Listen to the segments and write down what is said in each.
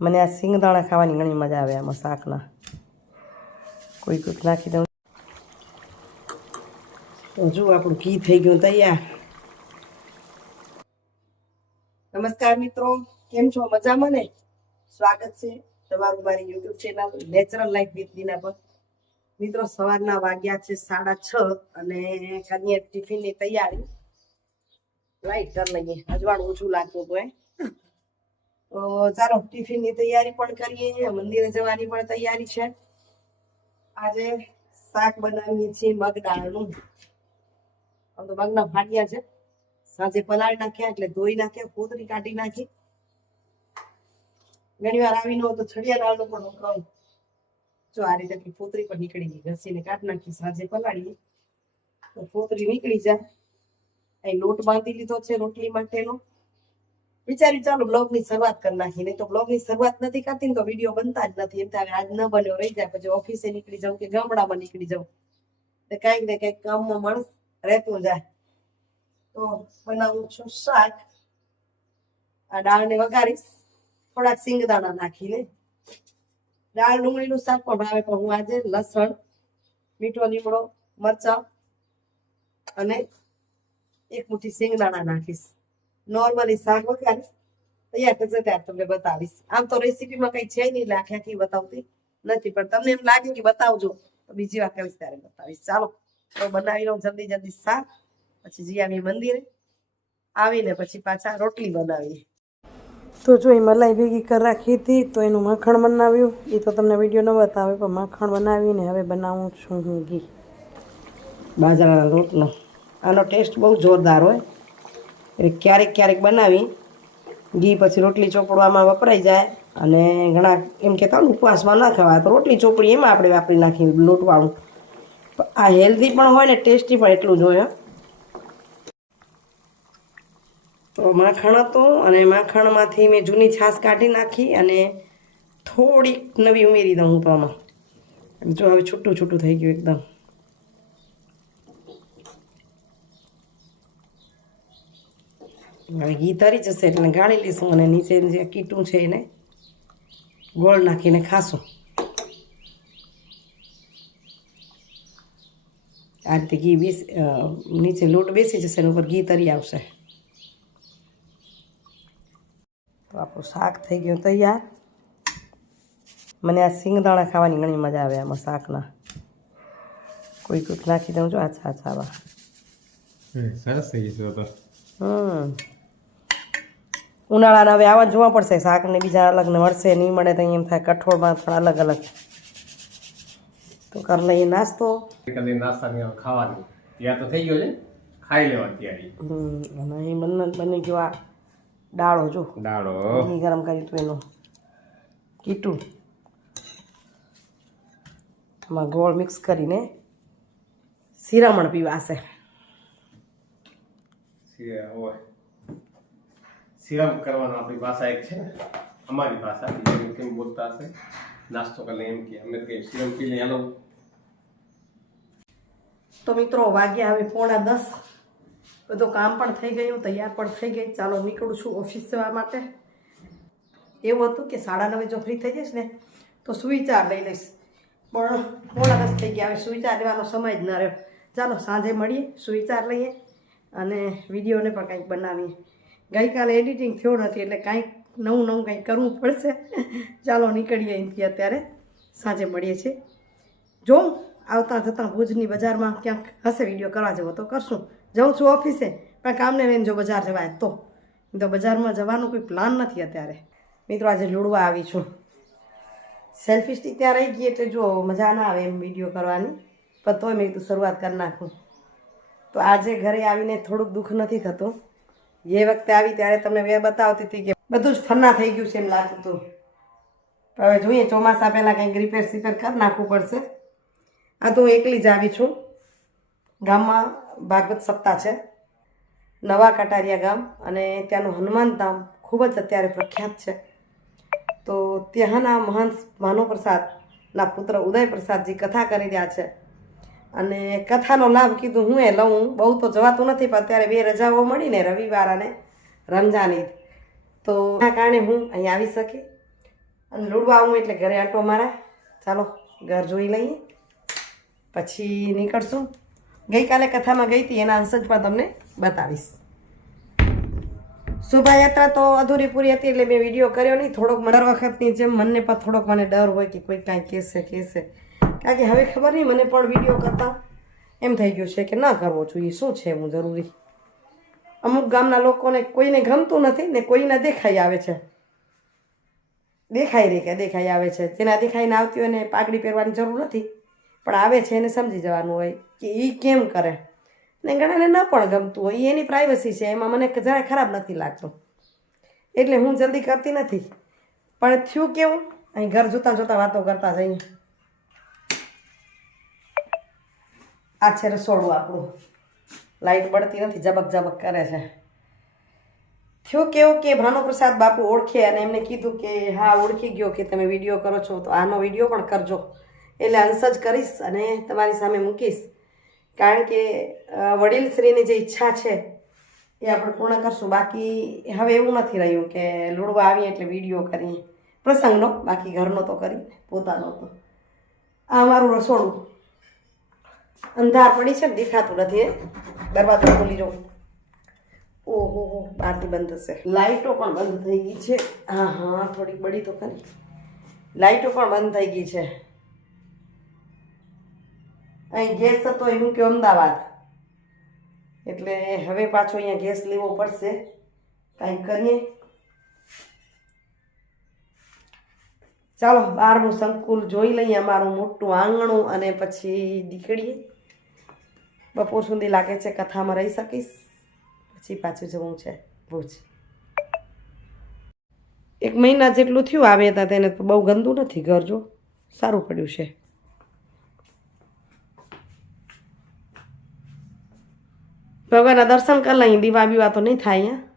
મને આ સિંગદાણા ખાવાની ઘણી મજા આવે આમાં શાકના. કોઈ કોઈક નાખી દઉં. જો આપણું ઘી થઈ ગયું તૈયાર. નમસ્કાર મિત્રો, કેમ છો? મજામાં ને? સ્વાગત છે તમારું મારી YouTube channel natural life with Dina પર. મિત્રો, સવારના વાગ્યા છે સાડા છ અને ખાલી ટિફિનની તૈયારી. રાઈટ કરી લઈએ. અજવાળું ઓછું લાગતું હતું ચાલો, ટિફિનની તૈયારી પણ કરીએ મંદિરે જવાની પણ તૈયારી છે. આજે શાક બનાવીએ છીએ મગ દાળનું. આમ તો મગના ફાટિયા છે. સાંજે પલાળી નાખ્યા, એટલે ધોઈ નાખ્યા, કોતરી કાઢી નાખી. ઘણી વાર આવીને હોય તો છડિયા દાળનું પણ હું જો આ રીતે ફોતરી પણ નીકળી ગઈ, ઘસીને કાઢી નાખી, સાંજે પલાળીએ. તો ફોતરી નીકળી જાય. અહીં લોટ બાંધી લીધો છે રોટલી માટેનો. વિચાર્યું, ચાલો, બ્લોગની શરૂઆત કરી નાખી નહીં તો બ્લોગની શરૂઆત નથી કરતી ને તો વીડિયો બનતા જ નથી. એમ થાય, આજ ન બન્યો, રહી જાય પછી ઓફિસે નીકળી જાઉં કે ગામડામાં નીકળી જાઉં? તો કાંઈક ને કંઈક કામમાં માણસ રહેતું જાય. તો બનાવું છું શાક. આ દાળને વઘારીશ. થોડાક સિંગદાણા નાખીને. દાળ ડુંગળીનું શાક પણ ભાવે, પણ હું આજે લસણ, મીઠો લીમડો મરચાં અને એક મુઠ્ઠી સિંગદાણા નાખીશ. નોર્મલી શાક વઘારીશ. તૈયાર થશે ત્યારે તમને બતાવીશ. આમ તો રેસીપીમાં કઈ છે નહીં આખી બતાવતી નથી. પણ તમને એમ લાગે કે બતાવજો તો બીજી વાર કહીશ ત્યારે બતાવીશ. ચાલો તો બનાવી લઉં જલ્દી જલ્દી શાક પછી જઈ મંદિરે આવીને પછી પાછા રોટલી બનાવીએ. તો જો એ મલાઈ ભેગી કરી રાખી હતી તો એનું માખણ બનાવ્યું. એ તો તમને વીડિયો ન બતાવે પણ માખણ બનાવીને હવે બનાવું છું હું ઘી. બાજરાના રોટલો. આનો ટેસ્ટ બહુ જોરદાર હોય. એટલે ક્યારેક ક્યારેક બનાવી, ઘી પછી રોટલી ચોપડવામાં વપરાઈ જાય અને ઘણા એમ કહેતા હોય ઉપવાસમાં ના ખવાય, તો રોટલી ચોપડી એમાં આપણે વાપરી નાખીએ, લોટવાળું. આ હેલ્ધી પણ હોય ને ટેસ્ટી પણ એટલું જ હોય તો માખણ હતું અને માખણમાંથી મેં જૂની છાશ કાઢી નાખી અને થોડીક નવી ઉમેરી દઉં હું તો આમાં જો હવે છૂટું છૂટું થઈ ગયું એકદમ. હવે ઘી તરી જશે એટલે ગાળી લઈશું અને નીચે જે કીટું છે એને ગોળ નાખીને ખાશું. આ રીતે ઘી બેસી નીચે લોટ બેસી જશે અને ઉપર ઘી તરી આવશે. તો આપણું શાક થઈ ગયું તૈયાર. મને આ સિંગદાણા ખાવાની ઘણી મજા આવે આમાં શાકના. કોઈ કોઈક નાખી દઉં છું આછા આછા સરસ થઈ ગયું હમ. ઉનાળાના હવે આવા જોવા પડશે શાક ને બીજા અલગ ને મળશે નહીં મળે તો એમ થાય કઠોળમાં પણ અલગ અલગ. તો કરી લઈએ નાસ્તો. નાસ્તાની ખાવાની. ત્યાં તો થઈ ગયો છે. ખાઈ તૈયારી. અને એ બને બની ગયો આ ડાળો જો. ઘી ગરમ કર્યું હતું એનું. કીટું. આમાં ગોળ મિક્સ કરીને શિરામણ પીવાશે. હોય સિરમ કરવાનો આપણી ભાષા એક છે અમારી ભાષા કેમ બોલતા હશે? નાસ્તો કરીને એમ કે, અમે કઈ સિરમ પી લઈએ, હાલો. તો મિત્રો, વાગ્યા હવે પોણા દસ. બધું કામ પણ થઈ ગયું, તૈયાર પણ થઈ ગઈ. ચાલો નીકળું છું ઓફિસ જવા માટે. એવું હતું કે સાડા નવે જો ફ્રી થઈ જઈશ ને, તો સુવિચાર લઈ લઈશ. પણ પોણા દસ થઈ ગયા, હવે સુવિચાર લેવાનો સમય જ ન રહ્યો. ચાલો સાંજે મળીએ, સુવિચાર લઈએ અને વિડીયોને પણ કંઈક બનાવીએ. ગઈકાલે એડિટિંગ થયો નથી એટલે કાંઈક નવું નવું કંઈક કરવું પડશે. ચાલો નીકળીએ અહીંથી અત્યારે. સાંજે મળીએ છીએ. જોઉં આવતા જતાં ભુજની બજારમાં ક્યાંક હશે વીડિયો કરવા જવો તો કરશું. જાઉં છું ઓફિસે, પણ કામને લઈને જો બજાર જવાય તો. તો બજારમાં જવાનો કોઈ પ્લાન નથી અત્યારે. મિત્રો, આજે લૂડવા આવી છું. સેલ્ફી સ્ટિક ત્યાં રહી ગઈ એટલે જો મજા ના આવે એમ વીડિયો કરવાની. પણ તોય મેં કીધું શરૂઆત કરી નાખું. તો આજે ઘરે આવીને થોડુંક દુઃખ નથી થતું. જે વખતે આવી ત્યારે તમને મેં બતાવતી હતી કે બધું જ ફરના થઈ ગયું છે એમ લાગતું હતું. હવે જોઈએ, ચોમાસા પહેલાં કંઈક રિપેર સિપેર કરી નાખવું પડશે. આ તો હું એકલી જ આવી છું. ગામમાં ભાગવત સપ્તાહ છે. નવા કટારિયા ગામ અને ત્યાંનું હનુમાન ધામ ખૂબ જ અત્યારે પ્રખ્યાત છે. તો ત્યાંના મહંત ભાનુપ્રસાદના પુત્ર ઉદય પ્રસાદજી કથા કરી રહ્યા છે. અને કથાનો લાભ કીધું હું એ લઉં. બહુ તો જવાતું નથી, પણ અત્યારે બે રજાઓ મળીને રવિવાર અને રમજાન ઈદ. તો એના કારણે હું અહીં આવી શકી. અને લૂડવા આવું એટલે ઘરે આંટો મારા. ચાલો, ઘર જોઈ લઈએ. પછી નીકળશું. ગઈકાલે કથામાં ગઈ હતી, એના અંશ પણ તમને બતાવીશ. શોભાયાત્રા તો અધૂરી પૂરી હતી એટલે મેં વીડિયો કર્યો નહીં. થોડોક દર વખતની જેમ મનને પણ થોડોક મને ડર હોય કે કોઈ કાંઈ કહેશે કહેશે. કારણ કે હવે ખબર નહીં, મને પણ વીડિયો કરતા. એમ થઈ ગયું છે કે ના કરવો જોઈએ, શું છે હું જરૂરી? અમુક ગામના લોકોને કોઈને ગમતું નથી ને કોઈને દેખાઈ આવે છે. દેખાઈ રહી કે દેખાઈ આવે છે. જેના દેખાઈને આવતી હોય ને પાઘડી પહેરવાની જરૂર નથી. પણ આવે છે એને સમજી જવાનું હોય કે એ કેમ કરે. ને ઘણાને ન પણ ગમતું હોય એની પ્રાઇવસી છે. એમાં મને જરાય ખરાબ નથી લાગતું. એટલે હું જલ્દી કરતી નથી. પણ થયું કેવું? અહીં ઘર જોતાં જોતાં વાતો કરતા જઈએ. આ છે રસોડું આપણું. લાઈટ બળતી નથી, ઝબક ઝબક કરે છે. થયું કેવું કે ભાનુપ્રસાદ બાપુ ઓળખે અને એમને કીધું કે હા, ઓળખી ગયો કે તમે વીડિયો કરો છો, તો આનો વીડિયો પણ કરજો. એટલે અંશ જ કરીશ અને તમારી સામે મૂકીશ. કારણ કે વડીલશ્રીની જે ઈચ્છા છે એ આપણે પૂર્ણ કરશું. બાકી હવે એવું નથી રહ્યું કે લૂડવા આવીએ એટલે વીડિયો કરીએ. પ્રસંગનો, બાકી ઘરનો તો કરી, પોતાનો તો. આ અમારું રસોડું. અંધાર પડી છે ને દેખાતું નથી એ દરવાજો ખોલી જાઉં ઓહો હો બહારથી બંધ થશે. લાઇટો પણ બંધ થઈ ગઈ છે. હા હા થોડીક બળી તો ખરી. લાઇટો પણ બંધ થઈ ગઈ છે. અહીં ગેસ હતો એ મૂક્યો અમદાવાદ. એટલે હવે પાછો અહીંયા ગેસ લેવો પડશે. કાંઈક કરીએ. ચાલો બહારનું સંકુલ જોઈ લઈએ અમારું મોટું આંગણું અને પછી નીકળીએ બપોર સુધી લાગે છે કથામાં રહી શકીશ. પછી પાછું જવું છે ભુજ. એક મહિના જેટલું થયું આવે હતા તેને તો બહુ ગંદુ નથી ઘર, જો. સારું પડ્યું છે. ભગવાનના દર્શન કરી લઈએ, દીવા બીવા તો નહીં થાય અહીંયા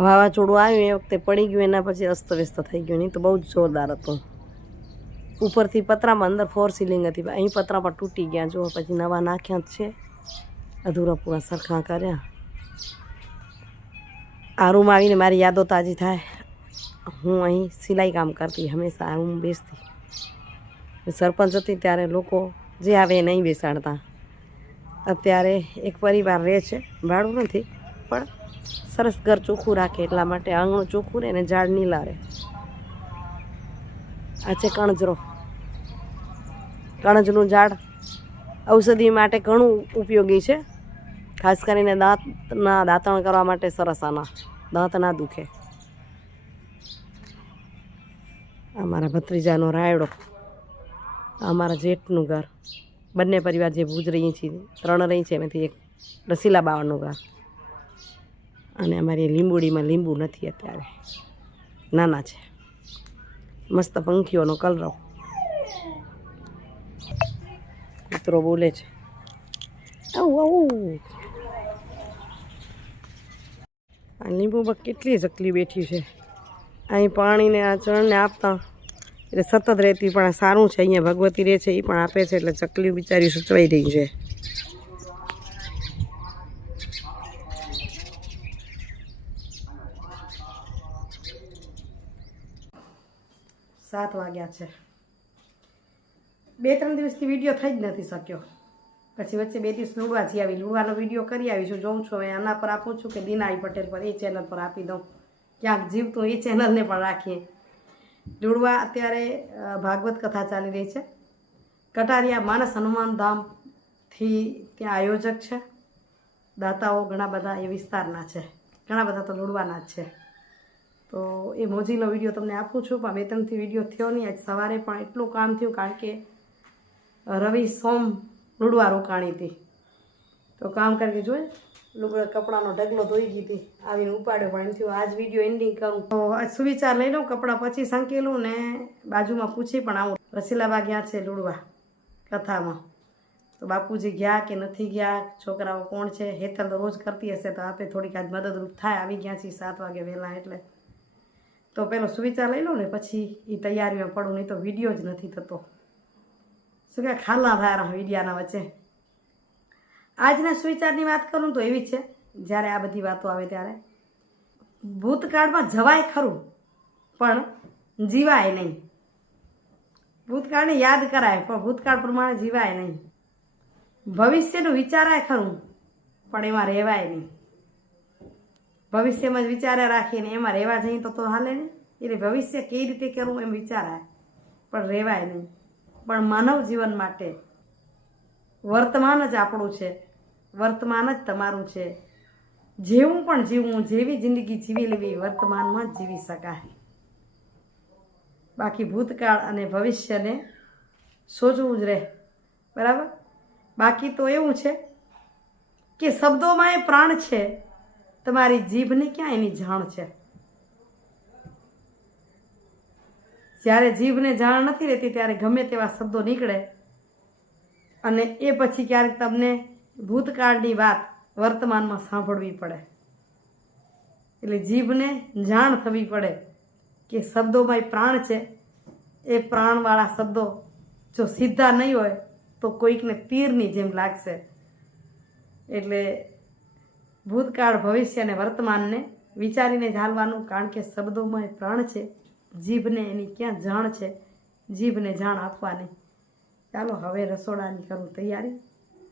વાવાઝોડું આવ્યું એ વખતે પડી ગયું, એના પછી અસ્તવ્યસ્ત થઈ ગયું. નહીં તો બહુ જ જોરદાર હતું. ઉપરથી પતરામાં અંદર ફોર સીલિંગ હતી. અહીં પતરા પર તૂટી ગયા. જો પછી નવા નાખ્યા છે. અધૂરા પૂરા સરખા કર્યા. આ રૂમ આવીને મારી યાદો તાજી થાય. હું અહીં સિલાઈ કામ કરતી, હંમેશા આ રૂમ બેસતી. સરપંચ હતી ત્યારે લોકો જે આવે એ નહીં બેસાડતા. અત્યારે એક પરિવાર રહે છે. ભાડું નથી, પણ સરસ ઘર ચોખ્ખું રાખે એટલા માટે આંગણું ચોખ્ખું રહે ને ઝાડ નીલા રહે આ છે કણજરો. કણજનું ઝાડ ઔષધિ માટે ઘણું ઉપયોગી છે. ખાસ કરીને દાંતના દાંતણ કરવા માટે સરસ આના. દાંત ના દુખે. અમારા ભત્રીજાનો રાયડો. અમારા જેઠનું ઘર. બંને પરિવાર જે ભુજ રહી છીએ ત્રણ રહી છે, એમાંથી એક રસીલા બાવળનું ઘર. અને અમારી લીંબુડીમાં લીંબુ નથી અત્યારે. નાના છે. મસ્ત પંખીઓનો કલરવ કૂતરો બોલે છે. આવું આવું. આ લીંબુમાં કેટલી ચકલી બેઠી છે. અહીં પાણીને આ ચરણને આપતા. એટલે સતત રહેતી પણ સારું છે. અહીંયા ભગવતી રહે છે એ પણ આપે છે. એટલે ચકલી બિચારી સૂચવાઈ રહી છે. સાત વાગ્યા છે. બે ત્રણ દિવસથી વીડિયો થઈ જ નથી શક્યો. પછી વચ્ચે બે દિવસ લુડવા જઈ આવી. લુડવાનો વીડિયો કરી આવી છું, જોઉં છું. આના પર આપું છું કે દિનાઈ પટેલ પર, એ ચેનલ પર આપી દઉં. ક્યાંક જીવતું એ ચેનલને પણ રાખીએ. લુડવા અત્યારે ભાગવત કથા ચાલી રહી છે. કટારિયા માણસ હનુમાન ધામથી ત્યાં આયોજક છે. દાતાઓ ઘણા બધા એ વિસ્તારના છે. ઘણા બધા તો લુડવાના જ છે. તો એ મોજીલો વીડિયો તમને આપું છું. પણ બે ત્રણથી વીડિયો થયો નહીં. આજ સવારે પણ એટલું કામ થયું કારણ કે રવિ સોમ લુડવા રોકાણી હતી. તો કામ કરીને જોઈ લુગડા કપડાનો ઢગલો ધોઈ ગઈ હતી. આવીને ઉપાડ્યો પણ એમ થયું, આજ વીડિયો એન્ડિંગ કરું. તો આજ સુવિચાર લઈ લઉં, કપડાં પછી સંકેલું ને બાજુમાં પૂછી પણ આવું. રસીલાબા ગયા છે લુડવા કથામાં. તો બાપુજી ગયા કે નથી ગયા? છોકરાઓ કોણ છે? હેતલ તો રોજ કરતી હશે, તો આપે થોડીક આજ મદદરૂપ થાય. આવી ગયા છીએ સાત વાગે વહેલા એટલે. તો પેલો સુવિચાર લઈ લો ને પછી એ તૈયારીમાં પડું, નહીં તો વીડિયો જ નથી થતો. શું કે ખાલા થાય વિડીયાના વચ્ચે? આજના સુવિચારની વાત કરું તો એવી છે, જ્યારે આ બધી વાતો આવે ત્યારે. ભૂતકાળમાં જવાય ખરું, પણ જીવાય નહીં. ભૂતકાળને યાદ કરાય, પણ ભૂતકાળ પ્રમાણે જીવાય નહીં. ભવિષ્યનું વિચારાય ખરું, પણ એમાં રહેવાય નહીં. ભવિષ્યમાં જ વિચારે રાખીને એમાં રહેવા જઈએ તો તો હાલે નહીં એટલે ભવિષ્ય કઈ રીતે કરવું એમ વિચારાય. પણ રહેવાય નહીં. પણ માનવ જીવન માટે વર્તમાન જ આપણું છે. વર્તમાન જ તમારું છે. જેવું પણ જીવવું, જેવી જિંદગી જીવી લેવી, વર્તમાનમાં જ જીવી શકાય. બાકી ભૂતકાળ અને ભવિષ્યને સોચવું જ રહે. બરાબર? બાકી તો એવું છે કે શબ્દોમાં એ પ્રાણ છે. તમારી જીભને ક્યાં એની જાણ છે? જ્યારે જીભને જાણ નથી રહેતી, ત્યારે ગમે તેવા શબ્દો નીકળે. અને એ પછી ક્યારેક તમને ભૂતકાળની વાત વર્તમાનમાં સાંભળવી પડે. એટલે જીભને જાણ થવી પડે કે શબ્દોમાં પ્રાણ છે. એ પ્રાણવાળા શબ્દો જો સીધા નહીં હોય, તો કોઈકને તીરની જેમ લાગશે. એટલે ભૂતકાળ, ભવિષ્ય અને વર્તમાનને વિચારીને ઝાલવાનું કારણ કે શબ્દોમાં એ પ્રાણ છે. જીભને એની ક્યાં જાણ છે? જીભને જાણ આપવાની. ચાલો હવે રસોડાની કરું તૈયારી.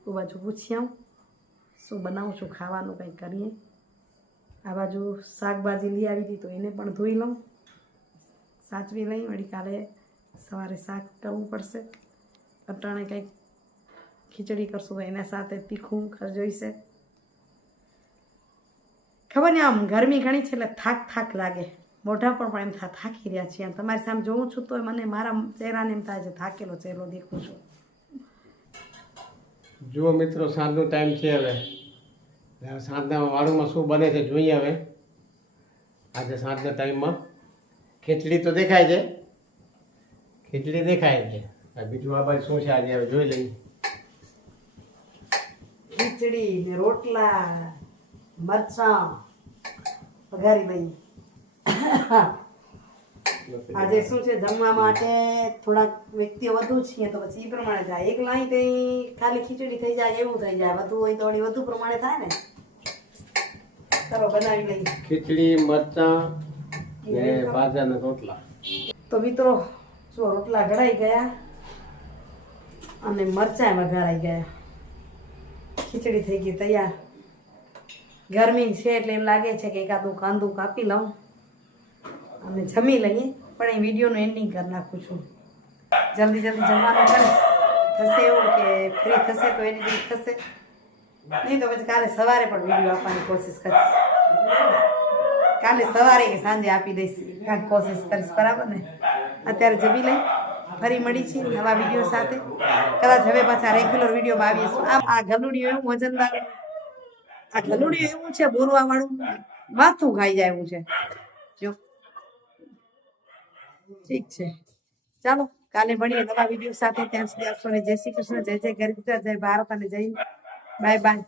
હું બાજુ પૂછી આવું. શું બનાવું છું ખાવાનું, કંઈ કરીએ? આ બાજુ શાકભાજી લઈ આવી હતી તો એને પણ ધોઈ લઉં. સાચવી લઈ, વળી કાલે સવારે શાક કરવું પડશે. અટાણે કંઈક ખીચડી કરશું તો એના સાથે તીખું ખર જોઈશે ખબર ને આમ ગરમી ઘણી છે એટલે થાક થાક લાગે. મોઢા પર પણ એમ થા થાકી રહ્યા છીએ. તમારી સામે જોઉં છું તો મને મારા ચહેરાને એમ થાય છે થાકેલો ચહેરો દેખું છું. જુઓ મિત્રો સાંજનો ટાઈમ છે હવે. સાંજના વાળુમાં શું બને છે જોઈએ હવે. આજે સાંજના ટાઈમમાં ખીચડી તો દેખાય છે. ખીચડી દેખાય છે. બીજું આ બાજુ શું છે આજે? હવે જોઈ લઈએ. ખીચડી ને રોટલા. મરચાં વઘારી લઈ. આજે શું છે જમવા માટે થોડાક વ્યક્તિઓ વધુ છીએ તો પછી એ પ્રમાણે થાય. એક લાઈ કંઈ ખાલી ખીચડી થઈ જાય એવું થઈ જાય. વધુ હોય તો વધુ પ્રમાણે થાય ને. ચલો બનાવી લઈએ ખીચડી મરચાં ને બાજરાના રોટલા. તો મિત્રો જો રોટલા ઘડાઈ ગયા અને મરચાં વઘારાઈ ગયા. ખીચડી થઈ ગઈ તૈયાર. ગરમી છે એટલે એમ લાગે છે કે એકાદું કાંદું કાપી લઉં. અને જમી લઈએ. પણ એ વિડીયોનું એન્ડિંગ કરી નાખું છું. જલ્દી જલ્દી જમવાનું કરીશ થશે એવું કે ફ્રી થશે તો એડિટિંગ થશે. નહીં તો પછી કાલે સવારે પણ વીડિયો આપવાની કોશિશ કરીશ. કાલે સવારે કે સાંજે આપી દઈશ. કાંઈક કોશિશ કરીશ. બરાબર ને? અત્યારે જમી લઈ. ફરી મળી છે નવા વીડિયો સાથે. કદાચ હવે પાછા રેગ્યુલર વિડીયોમાં આવીશું. આ ગલુડિયું એવું વજનદાર આ ગલુડિયું એવું છે બોરવા વાળું માથું ખાઈ જાય એવું છે. જો. ઠીક છે. ચાલો, કાલે મળીએ નવા વીડિયો સાથે. ત્યાં સુધી આપશો જય શ્રી કૃષ્ણ, જય જય ગરીબ જય ભારત અને જય બાય બાય.